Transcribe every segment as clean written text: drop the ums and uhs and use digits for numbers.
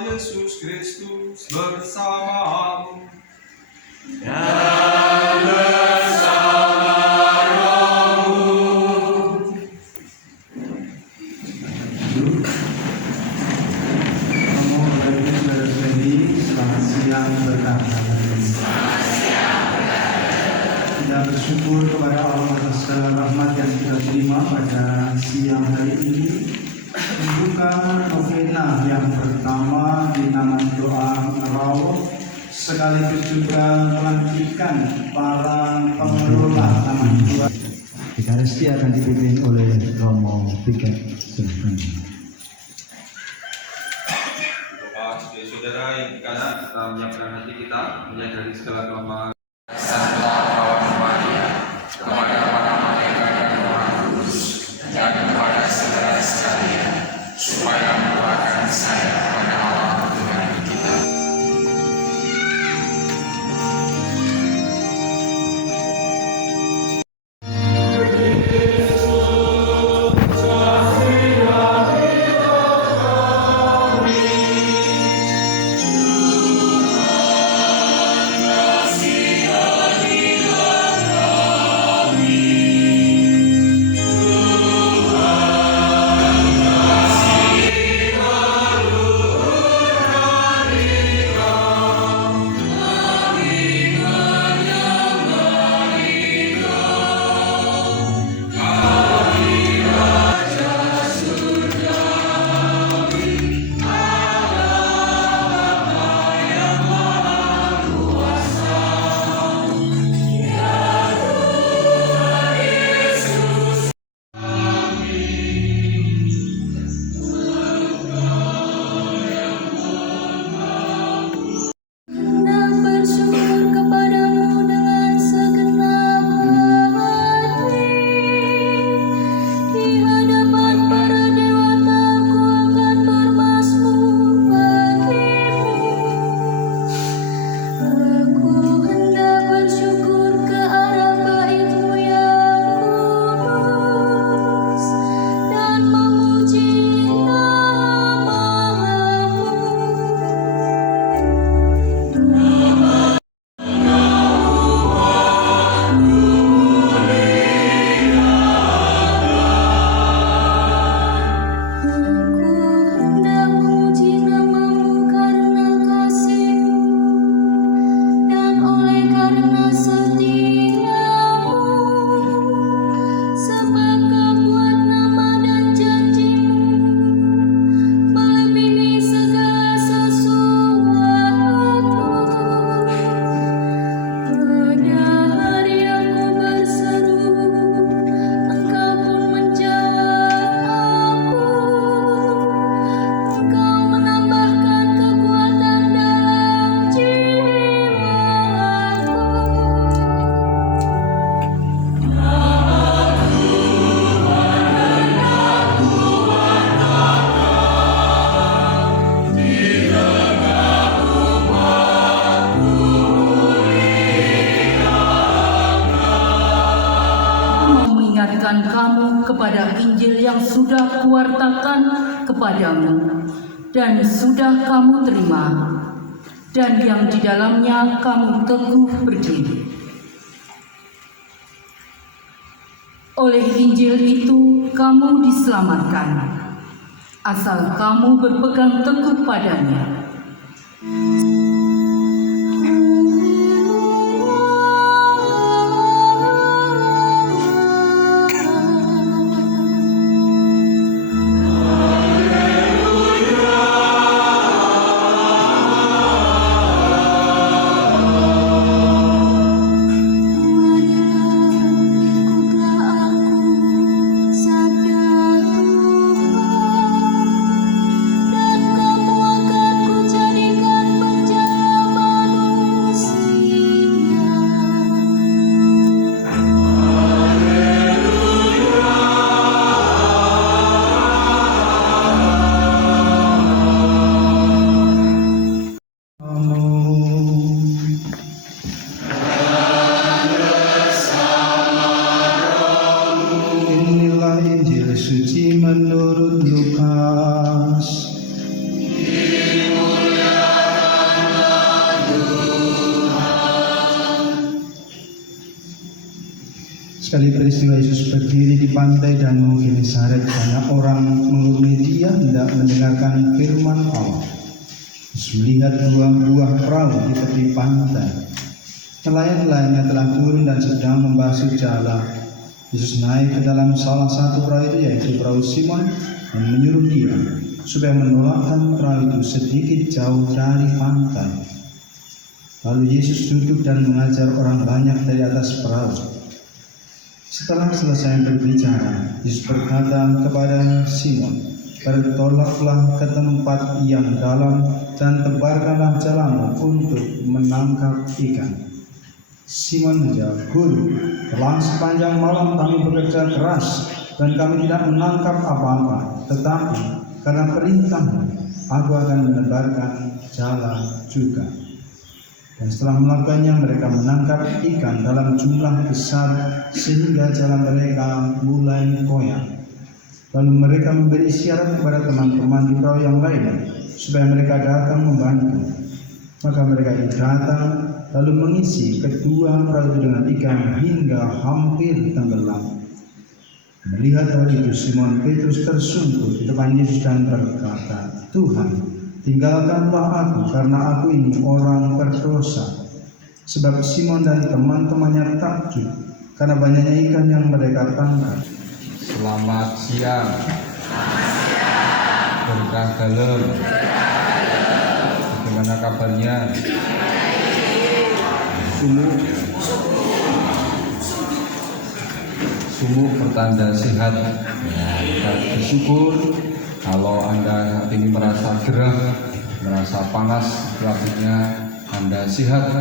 Yesus Kristus bersamamu. Kita bersyukur kepada Allah atas segala rahmat yang kita terima pada siang hari ini. Membuka novena yang pertama di nama doa merawat, sekaligus juga pelantikan para pengelola taman Tuhan. Ekaristi akan dipimpin oleh Romo Piket. Saudara yang dikasih, kita menyiapkan hati kita menyadari segala kelemahan. Kepada para malaikat dan orang kudus, dan kepada saudara sekalian, supaya mendoakan saya kepada Allah Tuhan kita. Kamu kepada Injil yang sudah kuwartakan kepadamu dan sudah kamu terima, dan yang di dalamnya kamu teguh berdiri. Oleh Injil itu kamu diselamatkan, asal kamu berpegang teguh padanya. Dan kamu akan kujadikan Sekali peristiwa Yesus berdiri di pantai Danau Genesaret, banyak orang mengurungi dia hendak mendengarkan firman Allah. Yesus melihat dua buah perahu di tepi pantai. Nelayan-nelayannya telah turun dan sedang membasuh jala. Yesus naik ke dalam salah satu perahu itu, yaitu perahu Simon, dan menyuruh dia supaya menolakkan perahu itu sedikit jauh dari pantai. Lalu Yesus duduk dan mengajar orang banyak dari atas perahu. Setelah selesai berbicara, Yesus berkata kepada Simon, "Bertolaklah ke tempat yang dalam dan tebarkanlah jalamu untuk menangkap ikan." Simon menjawab, "Guru, telah sepanjang malam kami bekerja keras dan kami tidak menangkap apa-apa. Tetapi karena perintahmu, aku akan menebarkan jala juga." Dan setelah melakukannya, mereka menangkap ikan dalam jumlah besar sehingga jala mereka mulai koyak. Lalu mereka memberi isyarat kepada teman-teman di perahu yang lain supaya mereka datang membantu. Maka mereka datang lalu mengisi kedua perahu dengan ikan hingga hampir tenggelam. Melihat hal itu, Simon Petrus tersungkur di depan Yesus dan berkata, "Tuhan, tinggalkanlah aku karena aku ini orang berdosa." Sebab Simon dan teman-temannya takjub karena banyaknya ikan yang mereka tangkap. Selamat siang. Berkah dalam. Bagaimana kabarnya? Sumuk pertanda sehat. Kita bersyukur. Kalau Anda saat ini merasa gerah, merasa panas, itu artinya Anda sehat.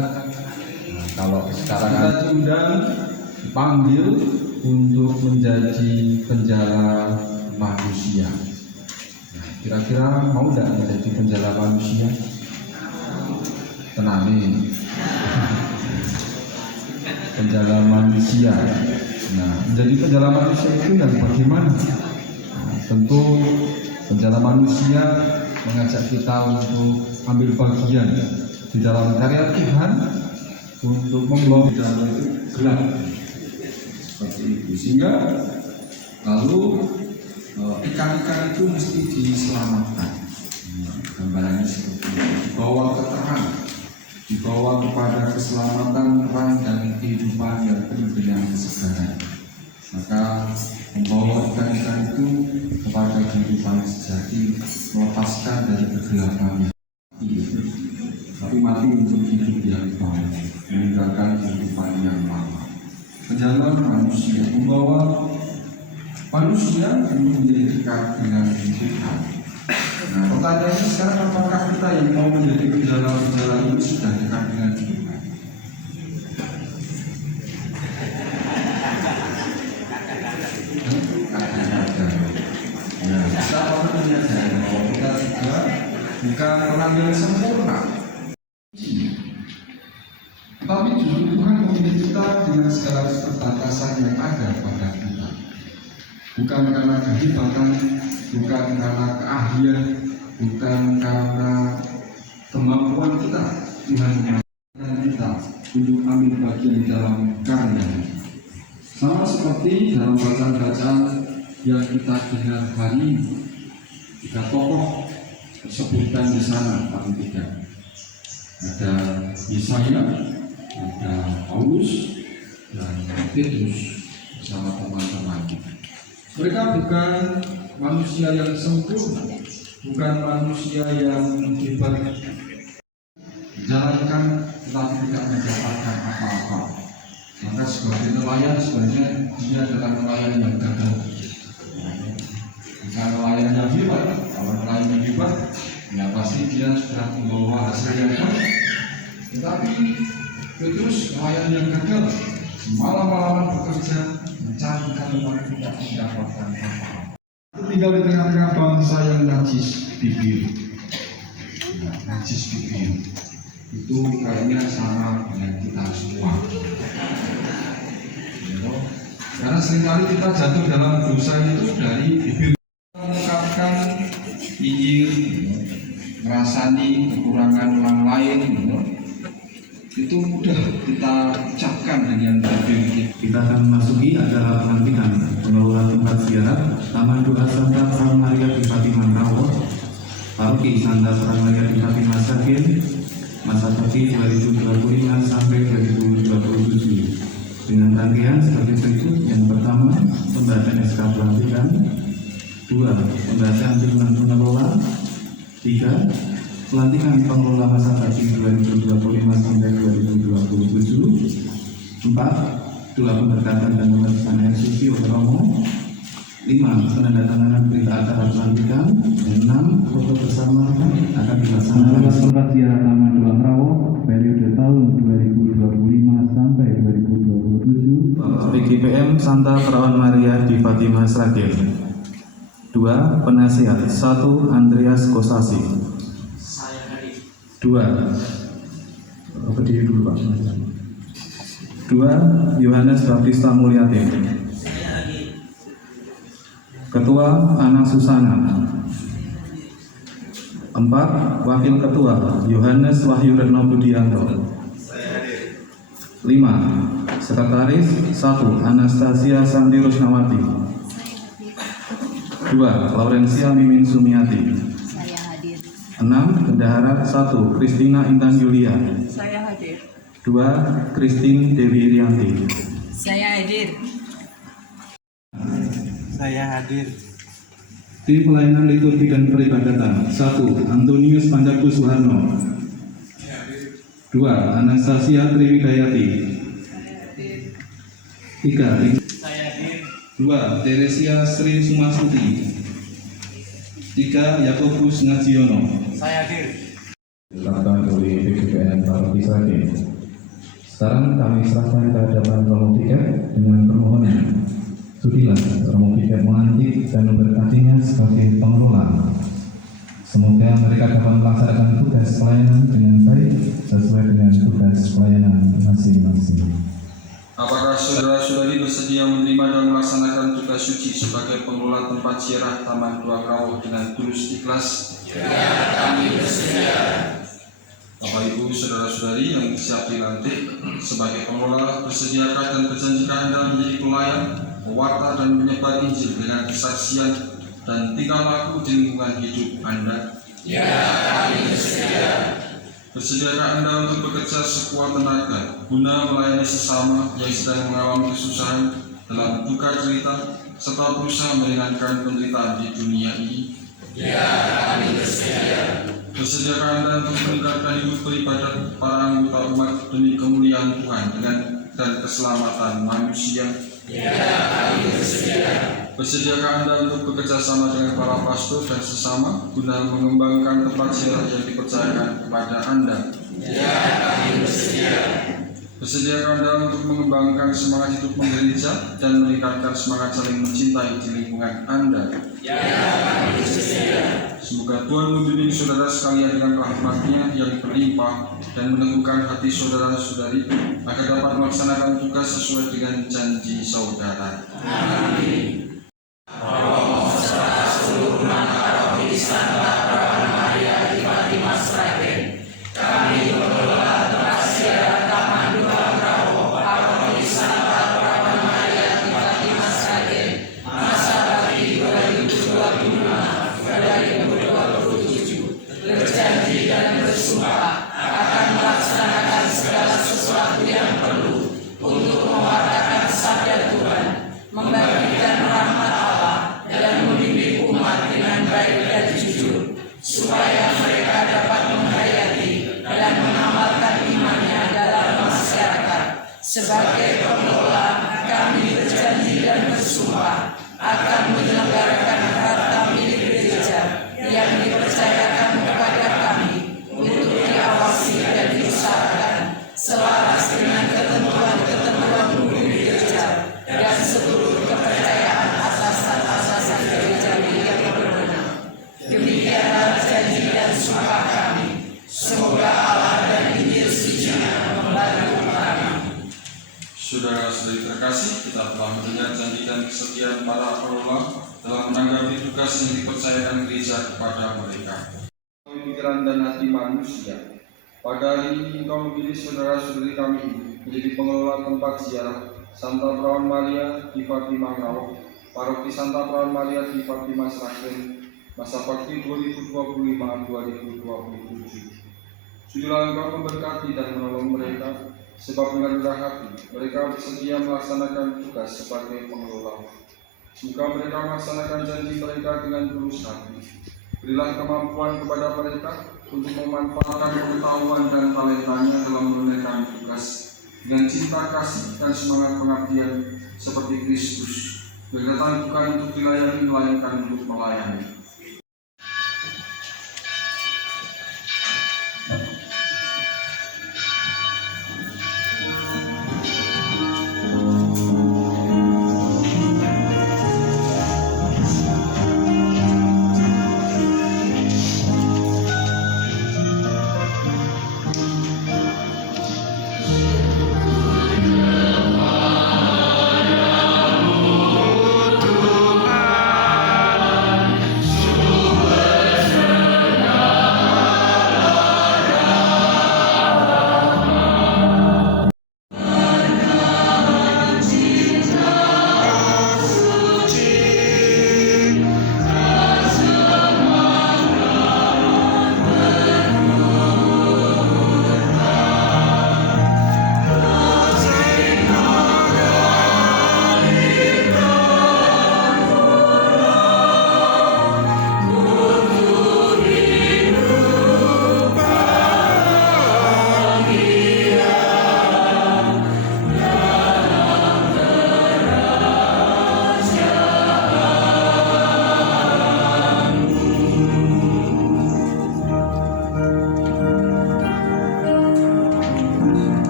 Kalau sekarang Anda diundang, dipanggil untuk menjadi penjala manusia. Kira-kira mau tidak menjadi penjala manusia? Tenang nih. Penjala manusia. Nah, menjadi penjala manusia itu yang bagaimana? Tentu penjala manusia mengajak kita untuk ambil bagian di dalam karya Tuhan untuk membawa dalam itu gelap seperti itu, sehingga lalu ikan-ikan itu mesti diselamatkan. Gambarannya seperti itu, dibawa ke terang, dibawa kepada keselamatan, terang dan kehidupan yang penuh dengan kesegaran. Maka membawa ikan-ikan itu kepada kehidupan sejati, melepaskan dari kegelapan tapi mati untuk hidup yang baru, meninggalkan kehidupan yang lama. Penjala manusia membawa manusia untuk menjadi dekat dengan Tuhan. Nah, pertanyaannya sekarang, apakah kita yang mau menjadi penjala-penjala ini sudah dekat dengan Tuhan? Bukan orang yang sempurna, tapi justru Tuhan memilih kita dengan segala keterbatasan yang ada pada kita. Bukan karena kehebatan, bukan karena keahlian, bukan karena kemampuan kita. Tuhan mengajarkan kita untuk ambil bagian di dalam karya. Sama seperti dalam bacaan-bacaan yang kita dengar hari ini, 3 tokoh disebutkan di sana paling tidak. Ada Yesaya, ada Paulus, dan Petrus bersama teman-teman. Mereka bukan manusia yang sempurna, bukan manusia yang hebat, menjalankan tetapi tidak mendapatkan apa-apa. Maka sebagai nelayan sebenarnya dia adalah nelayan yang gagal. Bukan nelayan yang hebat. Kalau nelayan yang hebat, ya pasti dia sudah membawa hasil yang baik. Tetapi Petrus nelayan yang gagal, malam-malaman bekerja mencari ikan tetapi tidak mendapatkan apa-apa. Tinggal di tengah-tengah bangsa yang najis bibir. Najis bibir itu kayaknya sama dengan kita semua. Karena seringkali kita jatuh dalam dosa itu dari bibir, mengungkapkan nyinyir, merasani kekurangan orang lain, itu mudah kita ucapkan dengan berpikir. Kita akan memasuki acara pelantikan pengelola tempat ziarah Taman Doa Santa Perawan Maria di Fatimah Rawon, Paroki Santa Perawan Maria di Fatimah Sakin, masa bakti 2025 sampai 2027 dengan rangkaian sebagai berikut. Yang pertama, pembacaan SK pelantikan. 2. Pembacaan dukungan pengelola. 3. Pelantikan pengelola masa bakti 2025 sampai 2027. 4. Doa pemberkatan dan pemeriksaan air suci oleh Romo. 5. Penandatanganan berita acara pelantikan. 6. Foto bersama akan dilaksanakan tempat ziarah Taman Doa Rawon periode tahun 2025 sampai 2027. PGPM Santa Perawan Maria di Fatimah Sragen. 2. Penasihat. 1. Andreas Kosasi. 2. Berdiri dulu Pak. 2. Yohanes Baptista Mulyati. Ketua Ana Susana. 4. Wakil Ketua Yohanes Wahyu Retno Budianto. 5. Sekretaris 1. Anastasia Santi Rusnawati. 2. Laurencia Mimin Sumiati. 6. Bendahara 1. Kristina Intan Yulia. Saya hadir. 2. Kristin Dewi Rianti. Saya hadir. Saya hadir. Tim pelayanan liturgi dan peribadatan. 1. Antonius Panjago Suharno. 2. Anastasia Triwidayati. 3. 2. Teresia Sri Sumasuti. 3. Yakobus Ngajiono. Saya hadir. Dilakukan oleh PGPM Paroki Sragen. Sekarang kami serahkan ke hadapan Romo Piket dengan permohonan sudilah Romo Piket melantik dan memberkatinya sebagai pengelola. Semoga mereka dapat melaksanakan tugas pelayanan dengan baik sesuai dengan tugas pelayanan masing-masing. Apakah saudara-saudari bersedia menerima dan melaksanakan tugas suci sebagai pengelola tempat ziarah Taman Doa Rawon dengan tulus ikhlas? Ya, kami bersedia. Bapak Ibu, saudara-saudari yang siap dilantik sebagai pengelola, bersediakah dan berjanjikah Anda menjadi pelayan, pewarta dan penyebar Injil dengan kesaksian dan tingkah laku di lingkungan hidup Anda? Ya, kami bersedia. Bersediakah Anda untuk bekerja sekuat tenaga guna melayani sesama yang sedang mengalami kesusahan dalam duka cerita serta berusaha meringankan penderitaan di dunia ini? Ya, kami bersedia. Bersediakah Anda untuk meningkatkan hidup beribadat para anggota umat demi kemuliaan Tuhan dan keselamatan manusia? Ya, kami bersedia. Bersediakah Anda untuk bekerja sama dengan para pastor dan sesama guna mengembangkan tempat ziarah yang dipercayakan kepada Anda? Ya, kami bersedia. Bersediakah Anda untuk mengembangkan semangat hidup menggereja dan meningkatkan semangat saling mencintai di lingkungan Anda? Ya, kami bersedia. Semoga Tuhan membimbing saudara sekalian dengan rahmat-Nya yang berlimpah dan meneguhkan hati saudara-saudari agar dapat melaksanakan tugas sesuai dengan janji saudara. Amin. Romo serta seluruh paroki Santa Perawan Maria di Fatimah Sragen, kami mengelola tempat ziarah Taman Doa Rawon Paroki Santa Perawan Maria di Fatimah Sragen, masa bakti 2025-2027, berjanji dan bersumpah akan melaksanakan segala sesuatu yang perlu untuk mewartakan sabda Tuhan, membagikan rahmat Allah dan membimbing umat dengan baik dan jujur, supaya mereka dapat menghayati dan mengamalkan imannya dalam masyarakat. Sebagai pengelola, kami berjanji dan bersumpah akan menyelenggarakan harta milik gereja yang dipercayakan kepada kami untuk diawasi dan diusahakan selaras dengan ketentuan-ketentuan hukum gereja dan seluruh kepercayaan atas-atasan gereja yang berwenang. Demikianlah janji dan sumpah kami. Semoga Allah dan Injil suci-Nya membantu kami. Saudara-saudari terkasih, kita telah mendengar janji dan kesetiaan para pengelola dalam menanggapi tugas yang dipercayakan gereja kepada mereka. Pikiran dan hati manusia, Pada hari ini Engkau memilih saudara-saudari kami menjadi pengelola tempat ziarah Santa Perawan Maria di Fatima Ngrawok, Paroki Santa Perawan Maria di Fatima Sragen, masa bakti 2025-2027. Sudilah Engkau memberkati dan menolong mereka, sebab dengan rendah hati mereka bersedia melaksanakan tugas sebagai pengelola. Semoga mereka melaksanakan janji mereka dengan tulus hati. Berilah kemampuan kepada mereka untuk memanfaatkan pengetahuan dan talentanya dalam menunaikan tugas dengan cinta kasih dan semangat pengabdian seperti Kristus. Berdatang bukan untuk dilayani, melainkan untuk melayani.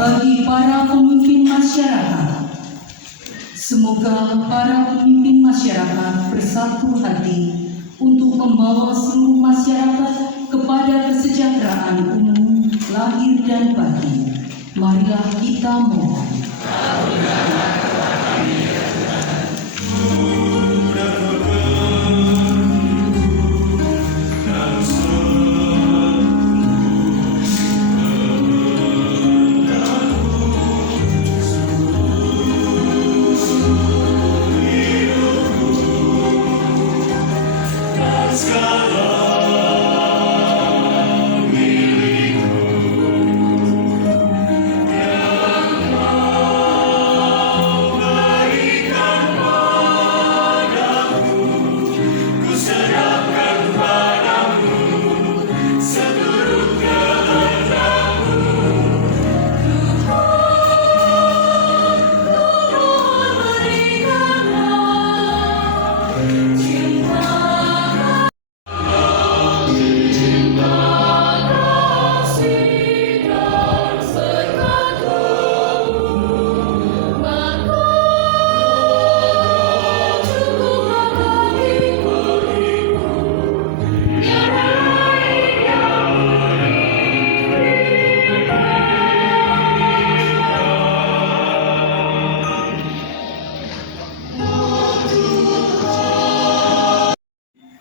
Bagi para pemimpin masyarakat, semoga para pemimpin masyarakat bersatu hati untuk membawa seluruh masyarakat kepada kesejahteraan umum, lahir dan batin. Marilah kita mohon.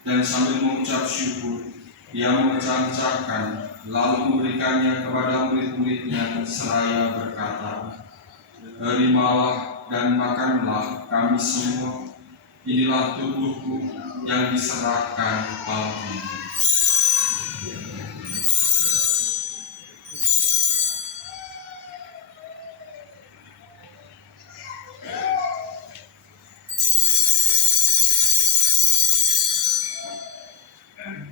Dan sambil mengucap syukur, dia memecah-pecahkan, lalu memberikannya kepada murid-muridnya seraya berkata, "Terimalah dan makanlah kami semua, inilah tubuhku yang diserahkan bagimu."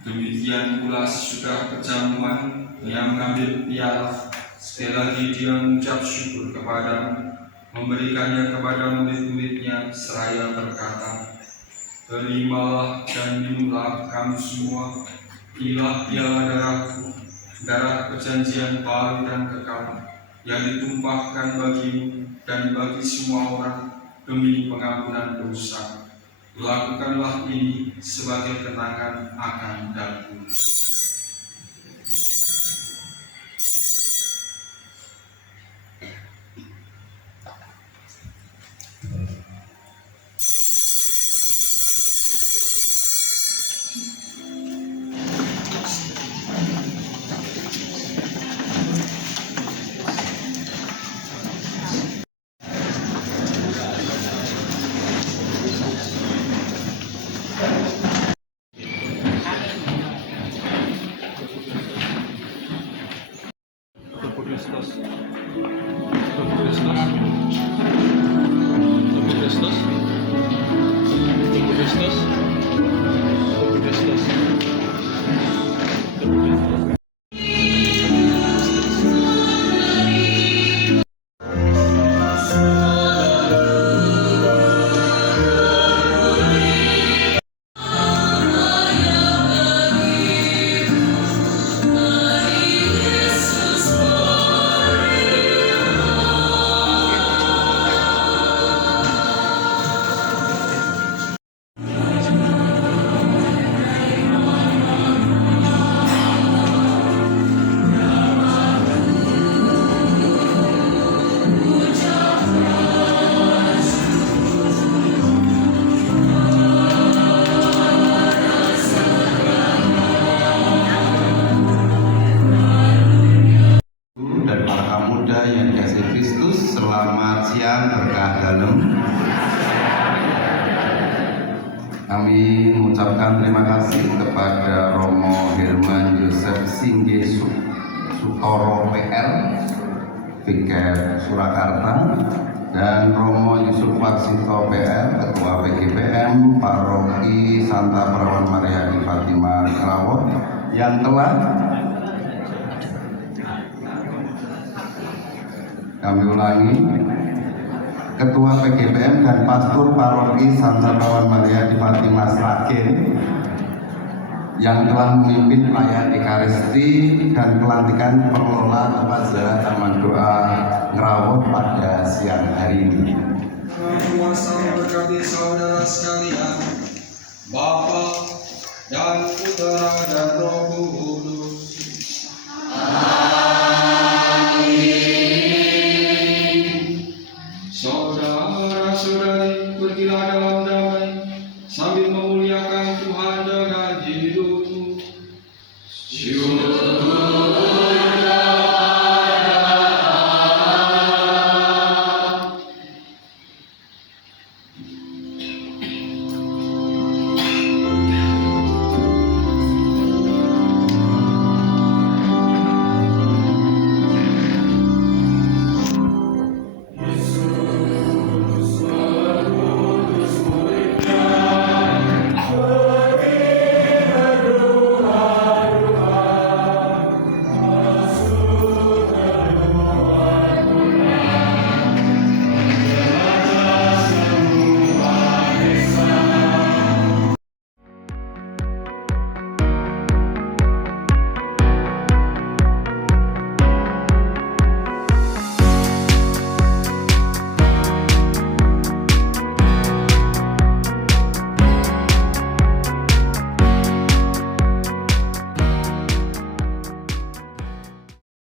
Demikian pula sesudah perjamuan, ia mengambil piala. Sekali lagi dia mengucap syukur kepadamu, memberikannya kepada murid-muridnya seraya berkata, "Terimalah dan minumlah kamu semua, inilah piala darahku, darah perjanjian baru dan kekal, yang ditumpahkan bagimu dan bagi semua orang demi pengampunan dosa. Lakukanlah ini sebagai kenangan akan daku." Kristus. Tubuh Kristus. Tubuh Kristus. Tubuh Kristus. Dan para muda yang dikasihi Kristus, selamat siang berkah dalam. Kami mengucapkan terima kasih kepada Romo Herman Yosef Singge Sutoro PL, Viker Surakarta, dan Romo Yusuf Waksito PL, Ketua PGPM Paroki Santa Perawan Maria di Fatima Kerawot, yang telah kami ulangi, Ketua PGPM dan Pastor Paroki Santa Perawan Maria di Fatima Sragen, yang telah memimpin pelayan Ekaristi dan pelantikan pengelola tempat ziarah Taman Doa Ngerawot pada siang hari ini. Kuasa memberkati saudara sekalian, Bapa dan Putra dan Roh Kudus. Saudara-saudari, pergilah dalam damai